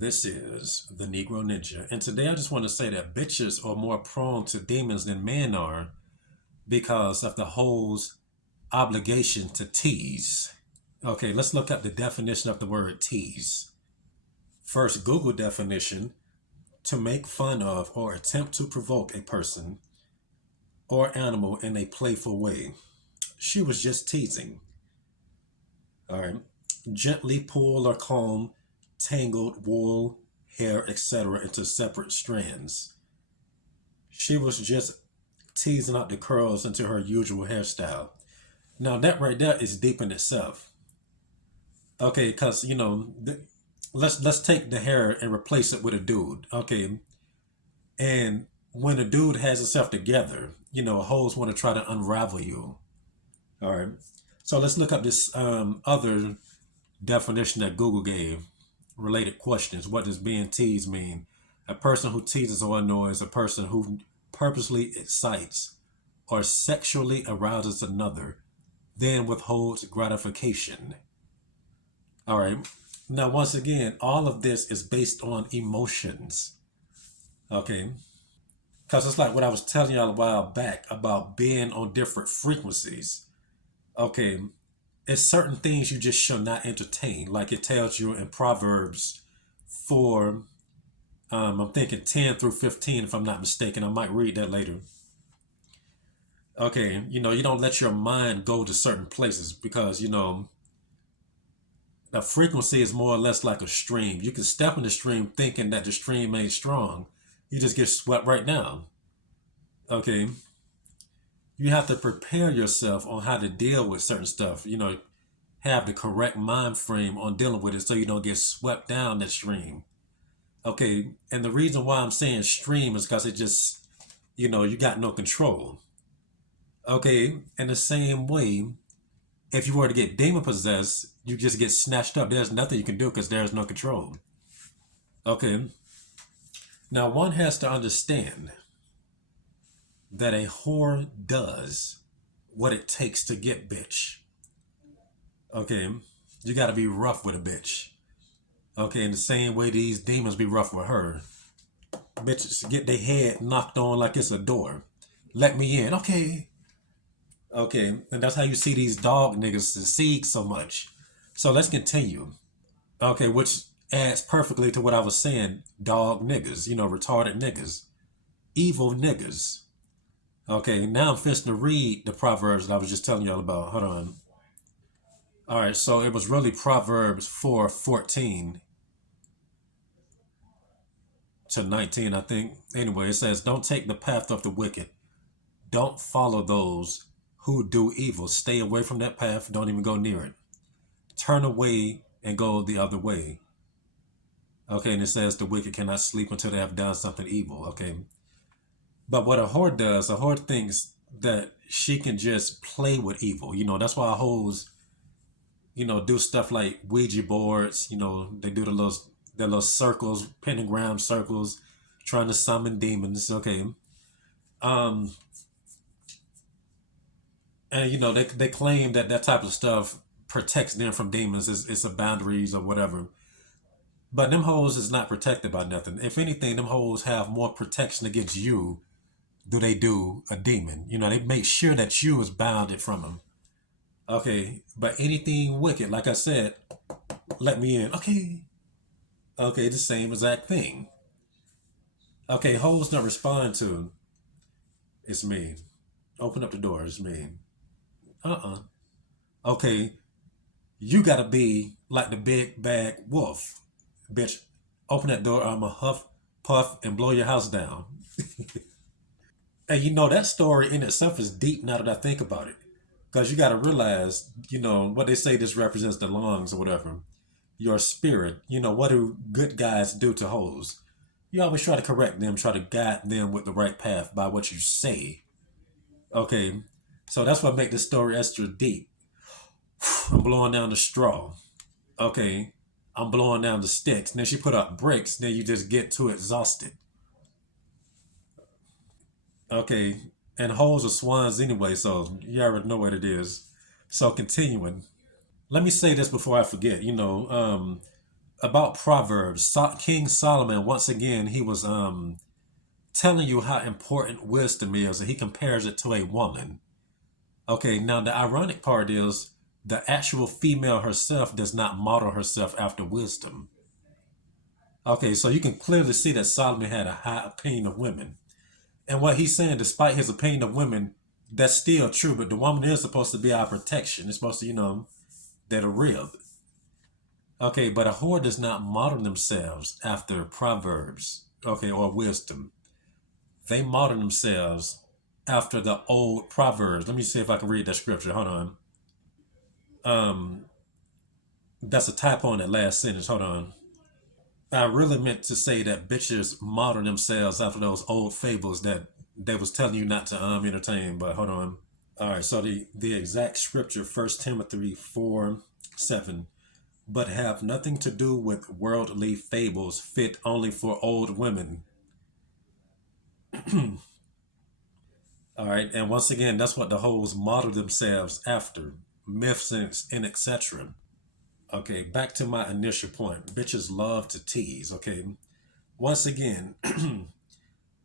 This is the Negro Ninja, and today I just want to say that bitches are more prone to demons than men are because of the hole's obligation to tease. Okay, let's look up the definition of the word tease. First, Google definition: to make fun of or attempt to provoke a person or animal in a playful way. She was just teasing. All right. Gently pull or comb tangled wool, hair, etc. into separate strands. She was just teasing out the curls into her usual hairstyle. Now that right there is deep in itself. Okay, because let's take the hair and replace it with a dude. Okay, and when a dude has himself together, hoes want to try to unravel you. All right, so let's look up this other definition that Google gave. Related questions. What does being teased mean? A person who teases or annoys, a person who purposely excites or sexually arouses another, then withholds gratification. All right. Now, once again, all of this is based on emotions. Okay. Because it's like what I was telling y'all a while back about being on different frequencies. Okay. It's certain things you just shall not entertain. Like it tells you in Proverbs 4, I'm thinking 10 through 15, if I'm not mistaken. I might read that later. Okay. You don't let your mind go to certain places because, a frequency is more or less like a stream. You can step in the stream thinking that the stream ain't strong. You just get swept right down. Okay. You have to prepare yourself on how to deal with certain stuff. Have the correct mind frame on dealing with it so you don't get swept down that stream. Okay. And the reason why I'm saying stream is because it just, you got no control. Okay. In the same way, if you were to get demon possessed, you just get snatched up. There's nothing you can do because there's no control. Okay. Now, one has to understand that a whore does what it takes to get bitch. Okay. You got to be rough with a bitch. Okay. In the same way these demons be rough with her. Bitches get their head knocked on like it's a door. Let me in. Okay. Okay. And that's how you see these dog niggas succeed so much. So let's continue. Okay, which adds perfectly to what I was saying. Dog niggas, retarded niggas, evil niggas. Okay, now I'm finna to read the Proverbs that I was just telling y'all about. Hold on. All right, so it was really Proverbs 4:14 to 19, I think. Anyway, it says, don't take the path of the wicked. Don't follow those who do evil. Stay away from that path. Don't even go near it. Turn away and go the other way. Okay, and it says the wicked cannot sleep until they have done something evil. Okay. But what a whore does, a whore thinks that she can just play with evil. That's why hoes, do stuff like Ouija boards. They do the little circles, pentagram circles, trying to summon demons. Okay. Um, and they claim that that type of stuff protects them from demons. It's a boundaries or whatever. But them hoes is not protected by nothing. If anything, them hoes have more protection against you do they do a demon. They make sure that you is bounded from them. Okay, but anything wicked, like I said, let me in. Okay, okay, the same exact thing. Okay, hoes not respond to. It's me. Open up the door. It's me. Uh-uh. Okay, you gotta be like the big bad wolf, bitch. Open that door. I'ma huff, puff, and blow your house down. And that story in itself is deep now that I think about it. Because you got to realize, what they say this represents the lungs or whatever. Your spirit. What do good guys do to hoes? You always try to correct them, try to guide them with the right path by what you say. Okay. So that's what makes this story extra deep. I'm blowing down the straw. Okay. I'm blowing down the sticks. And then she put up bricks. Then you just get too exhausted. Okay, and hoes are swans anyway, so you already know what it is. So continuing, let me say this before I forget. about Proverbs, King Solomon, once again, he was telling you how important wisdom is, and he compares it to a woman. Okay, now the ironic part is the actual female herself does not model herself after wisdom. Okay, so you can clearly see that Solomon had a high opinion of women. And what he's saying, despite his opinion of women, that's still true, but the woman is supposed to be our protection. It's supposed to, that a rib. Okay, but a whore does not model themselves after Proverbs, okay, or wisdom. They model themselves after the old Proverbs. Let me see if I can read that scripture. Hold on. Um, that's a typo in that last sentence. Hold on. I really meant to say that bitches model themselves after those old fables that they was telling you not to entertain. But hold on. All right. So the exact scripture, 1 Timothy 4:7, but have nothing to do with worldly fables fit only for old women. All right. And once again, that's what the hoes model themselves after myths and etc. Okay. Back to my initial point. Bitches love to tease. Okay. Once again,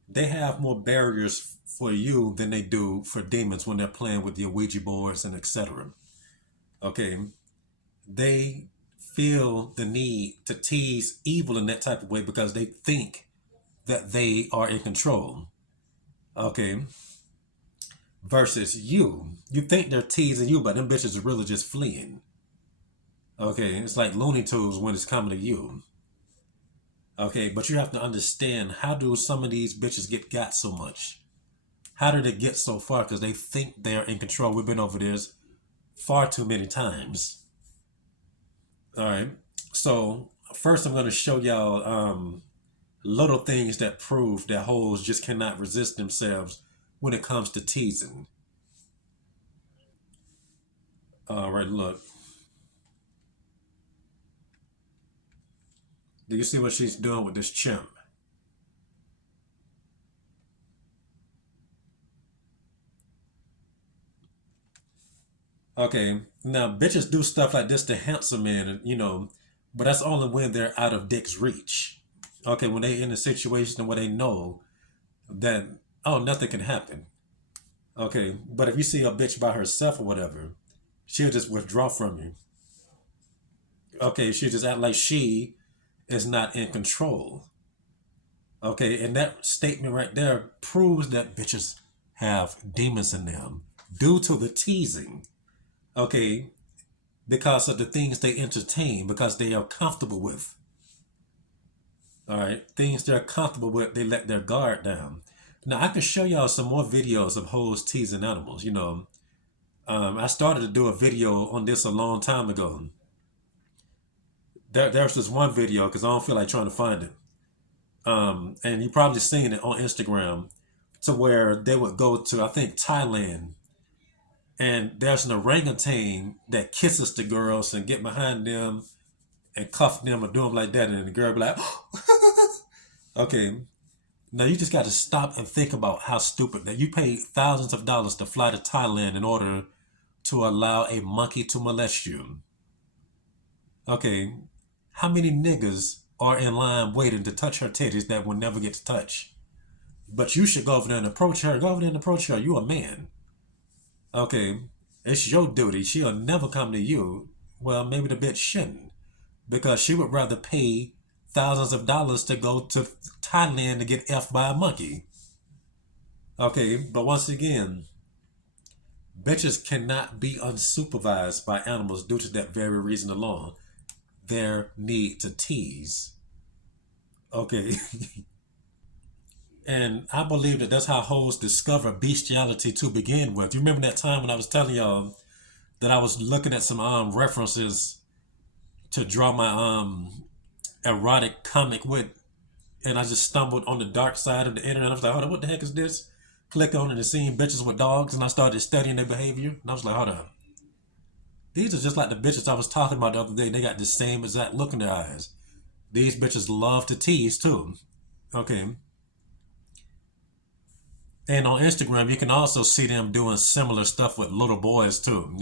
they have more barriers for you than they do for demons when they're playing with your Ouija boards and etc. Okay. They feel the need to tease evil in that type of way because they think that they are in control. Okay. Versus you. You think they're teasing you, but them bitches are really just fleeing. Okay. It's like Looney Tunes when it's coming to you. Okay. But you have to understand, how do some of these bitches got so much? How did it get so far? Because they think they're in control. We've been over this far too many times. All right. So first, I'm going to show y'all little things that prove that hoes just cannot resist themselves when it comes to teasing. All right, look. Do you see what she's doing with this chimp? Okay, now bitches do stuff like this to handsome men, but that's only when they're out of dick's reach. Okay, when they in a situation where they know that, oh, nothing can happen. Okay, but if you see a bitch by herself or whatever, she'll just withdraw from you. Okay, she'll just act like she is not in control. Okay, and that statement right there proves that bitches have demons in them due to the teasing. Okay, because of the things they entertain, because they are comfortable with. All right, things they're comfortable with, they let their guard down. Now I can show y'all some more videos of hoes teasing animals. I started to do a video on this a long time ago. There's this one video because I don't feel like trying to find it. And you probably seen it on Instagram, to where they would go to, I think, Thailand, and there's an orangutan that kisses the girls and get behind them and cuff them or do them like that, and the girl be like, okay. Now you just got to stop and think about how stupid that you pay thousands of dollars to fly to Thailand in order to allow a monkey to molest you. Okay, how many niggas are in line waiting to touch her titties that will never get to touch? But you should go over there and approach her. Go over there and approach her. You a man. Okay, it's your duty. She'll never come to you. Well, maybe the bitch shouldn't, because she would rather pay thousands of dollars to go to Thailand to get effed by a monkey. Okay, but once again, bitches cannot be unsupervised by animals due to that very reason alone. Their need to tease. Okay. And I believe that that's how hoes discover bestiality to begin with. You remember that time when I was telling y'all that I was looking at some references to draw my erotic comic with, and I just stumbled on the dark side of the internet. I was like, hold on, what the heck is this? Click on it and seeing bitches with dogs, and I started studying their behavior. And I was like, hold on. These are just like the bitches I was talking about the other day. They got the same exact look in their eyes. These bitches love to tease too. Okay. And on Instagram, you can also see them doing similar stuff with little boys too,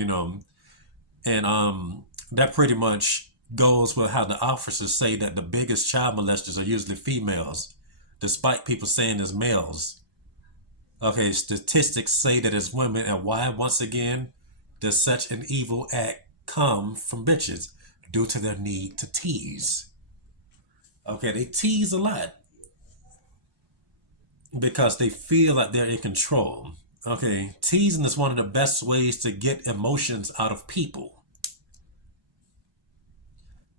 And that pretty much goes with how the officers say that the biggest child molesters are usually females, despite people saying it's males. Okay, statistics say that it's women, and why, once again, does such an evil act come from bitches? Due to their need to tease. Okay, they tease a lot because they feel like they're in control. Okay, teasing is one of the best ways to get emotions out of people.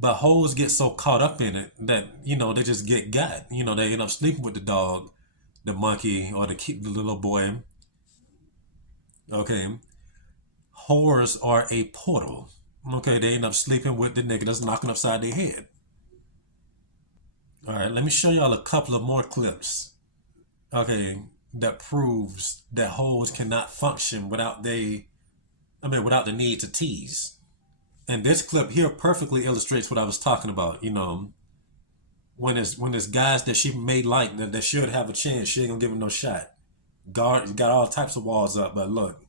But hoes get so caught up in it that, they just get got. They end up sleeping with the dog, the monkey, or the little boy. Okay, whores are a portal. Okay, they end up sleeping with the nigga that's knocking upside their head. All right, let me show y'all a couple of more clips. Okay, that proves that hoes cannot function without the need to tease. And this clip here perfectly illustrates what I was talking about. When it's guys that she may like that should have a chance, she ain't gonna give him no shot. Got all types of walls up, but look.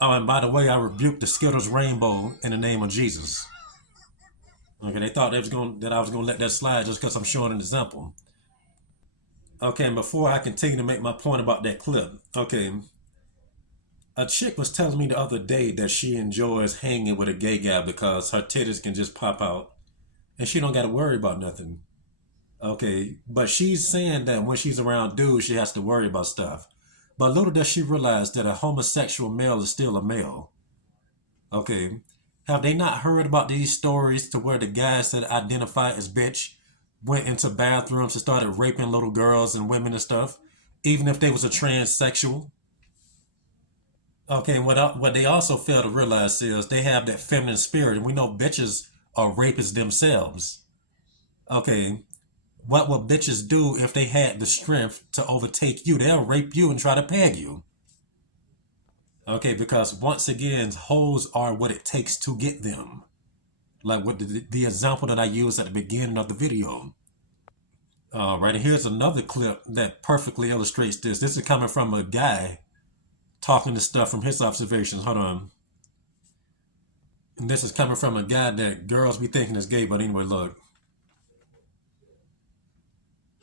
Oh, and by the way, I rebuked the Skittles rainbow in the name of Jesus. Okay, they thought that I was gonna let that slide just because I'm showing an example. Okay, and before I continue to make my point about that clip, okay, a chick was telling me the other day that she enjoys hanging with a gay guy because her titties can just pop out and she don't got to worry about nothing. Okay, but she's saying that when she's around dudes, she has to worry about stuff. But little does she realize that a homosexual male is still a male. Okay, have they not heard about these stories to where the guys that identify as bitch went into bathrooms and started raping little girls and women and stuff, even if they was a transsexual? Okay, and what they also fail to realize is they have that feminine spirit, and we know bitches are rapists themselves. Okay, what would bitches do if they had the strength to overtake you? They'll rape you and try to peg you. Okay, because once again, hoes are what it takes to get them. Like with the example that I used at the beginning of the video. Right, and here's another clip that perfectly illustrates this. This is coming from a guy talking to stuff from his observations. Hold on. And this is coming from a guy that girls be thinking is gay, but anyway, look.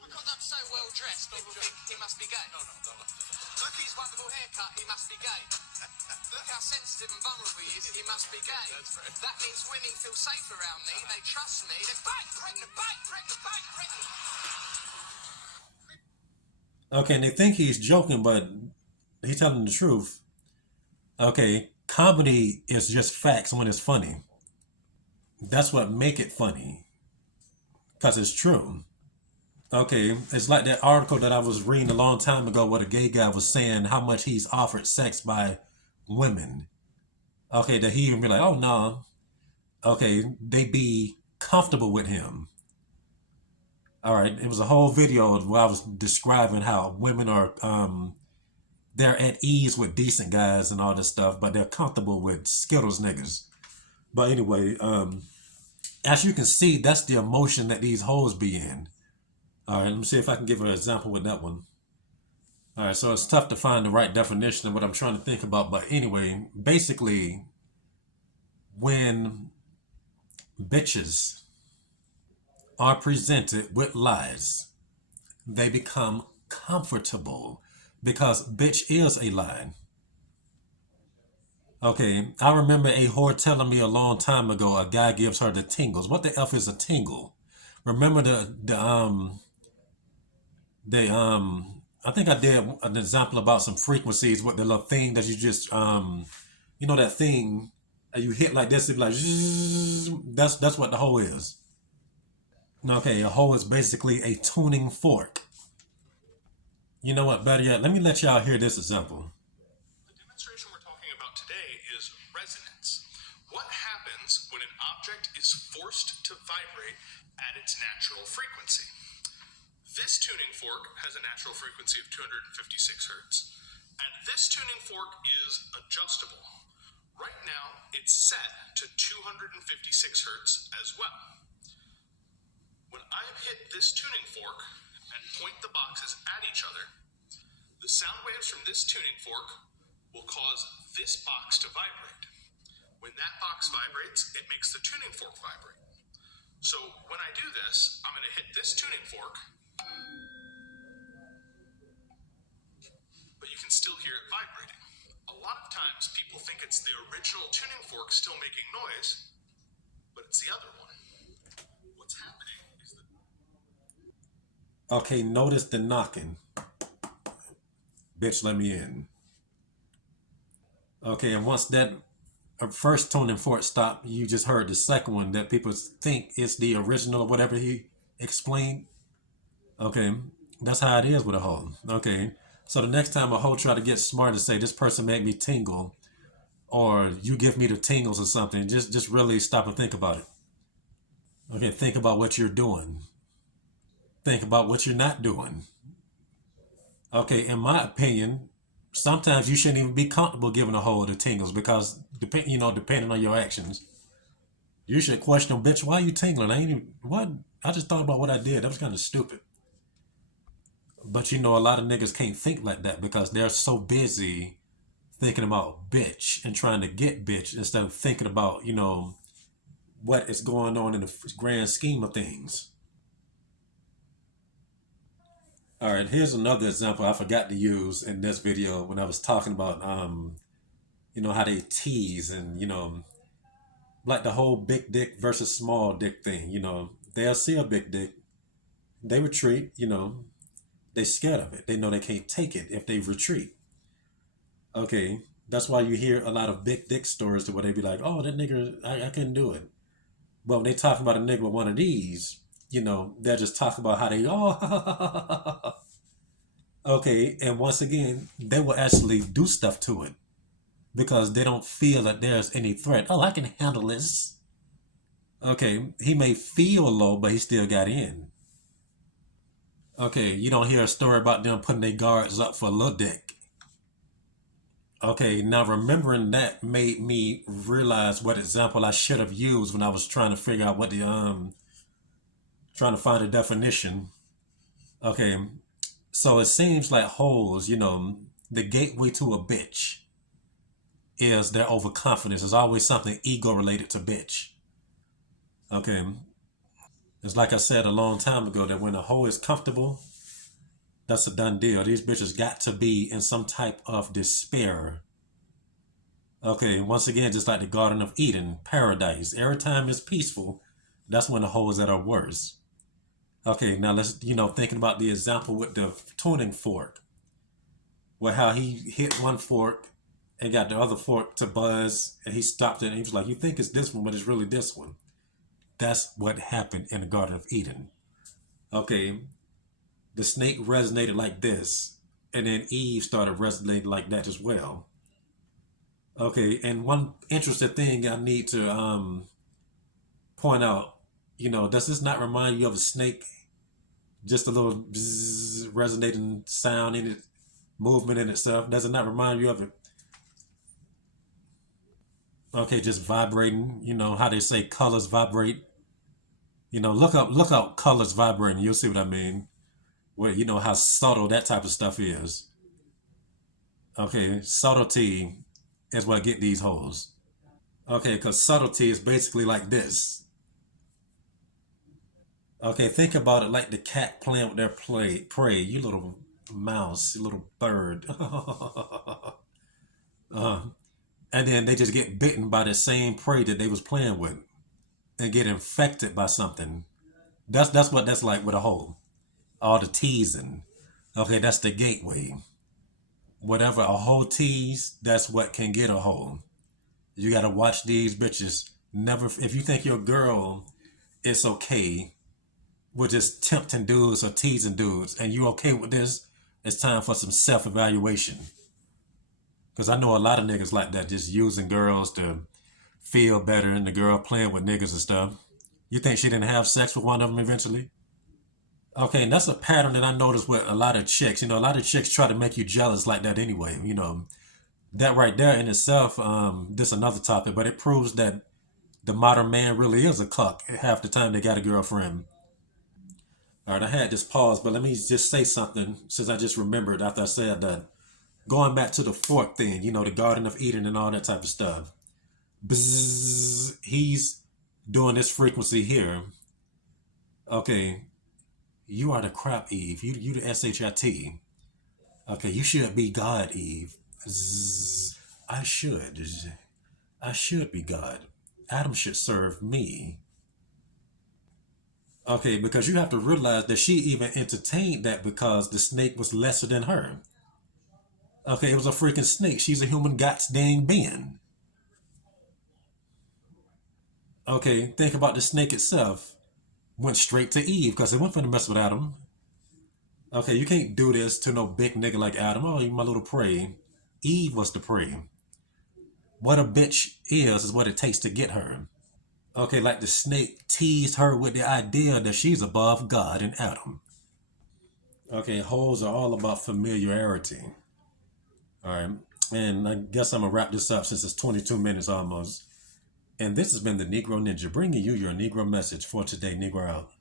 Because I'm so well dressed, people think he must be gay. No. Look at his wonderful haircut, he must be gay. Look how sensitive and vulnerable he is, he must be gay. That's right. That means women feel safe around me, they trust me, they're pregnant. Okay, and they think he's joking, but he's telling the truth. Okay, comedy is just facts when it's funny. That's what make it funny, because it's true. Okay, it's like that article that I was reading a long time ago where the gay guy was saying how much he's offered sex by women. Okay, that he even be like, oh no. Okay, they be comfortable with him. All right, it was a whole video where I was describing how women are they're at ease with decent guys and all this stuff, but they're comfortable with Skittles niggas. But anyway, as you can see, that's the emotion that these hoes be in. All right, let me see if I can give an example with that one. All right, so it's tough to find the right definition of what I'm trying to think about. But anyway, basically, when bitches are presented with lies, they become comfortable because bitch is a lie. Okay, I remember a whore telling me a long time ago a guy gives her the tingles. What the F is a tingle? Remember I think I did an example about some frequencies with the little thing that you just that thing that you hit like this, it's like zzz, that's what the hoe is. Okay, a hoe is basically a tuning fork. You know what? Better yet, let me let y'all hear this example. The demonstration we're talking about today is resonance. What happens when an object is forced to vibrate at its natural frequency? This tuning fork has a natural frequency of 256 hertz, and this tuning fork is adjustable. Right now, it's set to 256 hertz as well. When I hit this tuning fork and point the boxes at each other, the sound waves from this tuning fork will cause this box to vibrate. When that box vibrates, it makes the tuning fork vibrate. So when I do this, I'm going to hit this tuning fork, but you can still hear it vibrating. A lot of times people think it's the original tuning fork still making noise, but it's the other one. What's happening is that Okay, notice the knocking. Bitch, let me in. Okay, and once that first tone and fork stop, you just heard the second one that people think is the original or whatever he explained. Okay, that's how it is with a hoe. Okay, so the next time a hoe try to get smart and say this person made me tingle, or you give me the tingles or something, just really stop and think about it. Okay, think about what you're doing. Think about what you're not doing. Okay, in my opinion, sometimes you shouldn't even be comfortable giving a hoe the tingles because depending on your actions, you should question, bitch, why you tingling? I ain't even what I just thought about what I did. That was kind of stupid. But a lot of niggas can't think like that because they're so busy thinking about bitch and trying to get bitch instead of thinking about, what is going on in the grand scheme of things. All right, here's another example I forgot to use in this video when I was talking about, how they tease and, like the whole big dick versus small dick thing. They'll see a big dick, they retreat, they scared of it. They know they can't take it if they retreat. Okay, that's why you hear a lot of big dick stories to where they be like, oh, that nigga, I couldn't do it. But when they talk about a nigga with one of these, they'll just talk about how they, oh, okay. And once again, they will actually do stuff to it because they don't feel that there's any threat. Oh, I can handle this. Okay, he may feel low, but he still got in. Okay, you don't hear a story about them putting their guards up for a little dick. Okay, now remembering that made me realize what example I should have used when I was trying to figure out what the trying to find a definition. Okay, so it seems like hoes, the gateway to a bitch is their overconfidence. There's always something ego related to bitch. Okay, it's like I said a long time ago that when a hoe is comfortable, that's a done deal. These bitches got to be in some type of despair. Okay, once again, just like the Garden of Eden, paradise. Every time it's peaceful, that's when the hoe is at her worst. Okay, now let's, thinking about the example with the tuning fork, where how he hit one fork and got the other fork to buzz, and he stopped it, and he was like, you think it's this one, but it's really this one. That's what happened in the Garden of Eden. Okay, the snake resonated like this, and then Eve started resonating like that as well. Okay, and one interesting thing I need to point out, does this not remind you of a snake? Just a little bzzz, resonating sound in it, movement in itself. Does it not remind you of it? Okay, just vibrating. How they say colors vibrate. Look up colors vibrating. You'll see what I mean. Where how subtle that type of stuff is. Okay, subtlety is what get these hoes. Okay, because subtlety is basically like this. Okay, think about it like the cat playing with their prey. You little mouse, you little bird. uh, and then they just get bitten by the same prey that they was playing with and get infected by something. That's what that's like with a hoe. All the teasing. Okay, that's the gateway. Whatever a hoe tease, that's what can get a hoe. You gotta watch these bitches. Never, if you think your girl is okay with just tempting dudes or teasing dudes, and you okay with this, It's time for some self evaluation. Because I know a lot of niggas like that, just using girls to feel better and the girl playing with niggas and stuff. You think she didn't have sex with one of them eventually? Okay, and that's a pattern that I noticed with a lot of chicks. A lot of chicks try to make you jealous like that anyway. That right there in itself, this another topic, but it proves that the modern man really is a cuck half the time they got a girlfriend. All right, I had this pause, but let me just say something since I just remembered after I said that. Going back to the fork thing, the Garden of Eden and all that type of stuff. Bzzz, he's doing this frequency here. Okay, you are the crap, Eve. You the shit. Okay, you should be God, Eve. Zzz, I should. I should be God. Adam should serve me. Okay, because you have to realize that she even entertained that because the snake was lesser than her. Okay, it was a freaking snake. She's a human gods dang being. Okay, think about the snake itself. Went straight to Eve because it went for the mess with Adam. Okay, you can't do this to no big nigga like Adam. Oh, you my little prey. Eve was the prey. What a bitch is what it takes to get her. Okay, like the snake teased her with the idea that she's above God and Adam. Okay, hoes are all about familiarity. All right, and I guess I'm gonna wrap this up since it's 22 minutes almost. And this has been the Negro Ninja bringing you your Negro message for today. Negro out.